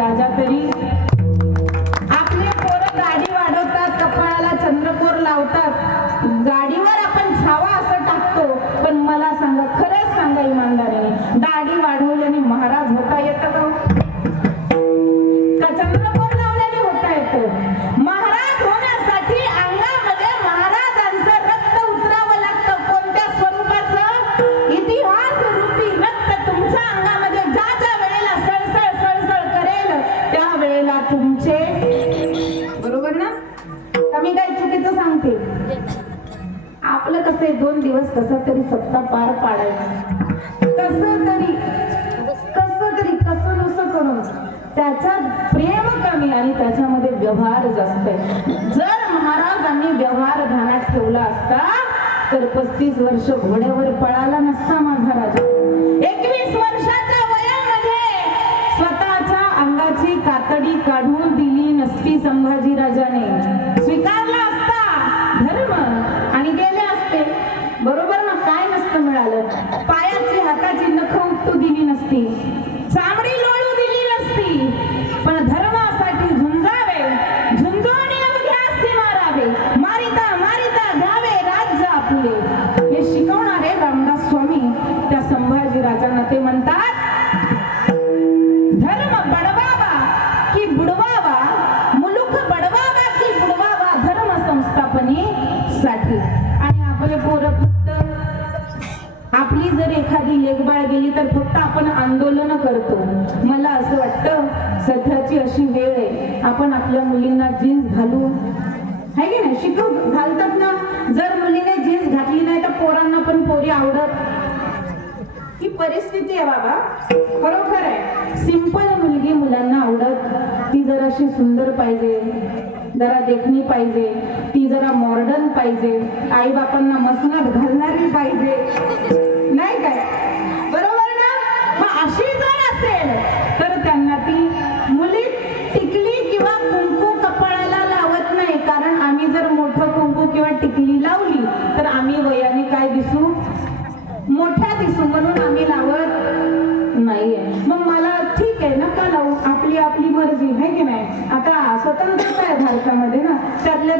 राजा तरी आपले पोरं दाढी वाढवतात, कपाळाला चंद्रकोर लावतात, गाडीवर आपण छावा असं टाकतो. पण मला सांगा, खरंच सांगा इमानदारीने, दाढी वाढवल्याने महाराज होता येतं का चंद्रकोर लावल्याने होता येतं? महाराज होण्यासाठी अंगामध्ये महाराजांचं रक्त उतरावं लागतं. कोणत्या स्वरूपाचं? इतिहास रूपी रक्त तुमच्या अंगामध्ये ज्या ज्या वेळेला सळसळ सळसळ करेल त्या वेळेला तुमचे, बरोबर ना? मी काही चुकीचं सांगते? आपलं कसं आहे, 2 दिवस कसा तरी सत्ता पार पाडायचा, कसं तरी कसं करून. त्याच्यात प्रेम कमी आणि त्याच्यामध्ये व्यवहार जास्त आहे. जर महाराजांनी व्यवहार ध्यानात ठेवला असता तर 35 वर्ष घोड्यावर पळाला नसता माझा राजा. 21 वर्षाच्या वयामध्ये स्वतःच्या अंगाची कातडी काढून दिली नसती संभाजी राजाने. स्वीकारला असता धर्म आणि गेले असते, बरोबर ना? काय नसतं मिळालं? पायाची हाताची नख उपटू दिली नसती, चामडी लोळू दिली नसती, पण धर्मासाठी झुंजावे, झुंजून अवघ्यासी मारावे, मारिता मारिता घ्यावे राज्य आपले. हे शिकवणारे रामदास स्वामी त्या संभाजी राजांना ते म्हणतात, धर्म बडवावा की बुडवावा, मुलुख बडवावा की बुडवावा, धर्म संस्थापनेसाठी. आणि आपले पोरं फक्त, आपली जर एखादी लेखबाळ गेली तर फक्त आपण आंदोलन करतो. मला असं वाटतं सध्याची अशी वेळ आहे, आपण आपल्या मुलींना जीन्स घालू, है की नाही? शिकव, घालतात ना. जर मुलीने जीन्स घातली नाही तर पोरांना पण पोरी आवडत. ही परिस्थिती आहे बाबा, खरोखर आहे. सिंपल मुलगी मुलांना आवडत, ती जराशी सुंदर पाहिजे, जरा देखणी पाहिजे, ती जरा मॉडर्न पाहिजे, आई बापांना मसनात घालणारी पाहिजे, नाही काय? बरोबर ना? मग अशी जर असेल तर त्यांना ती मुली टिकली किंवा कुंकू कपाळाला लावत नाही. कारण आम्ही जर मोठं कुंकू किंवा टिकली लावली तर आम्ही वयाने काय दिसू? मोठ्या दिसू, म्हणून आम्ही लावत नाहीये. मग मला ठीक आहे, नका लावू, आपली आपली मर्जी, है की नाही? आता स्वतंत्रता आहे भारतामध्ये ना, त्यातल्या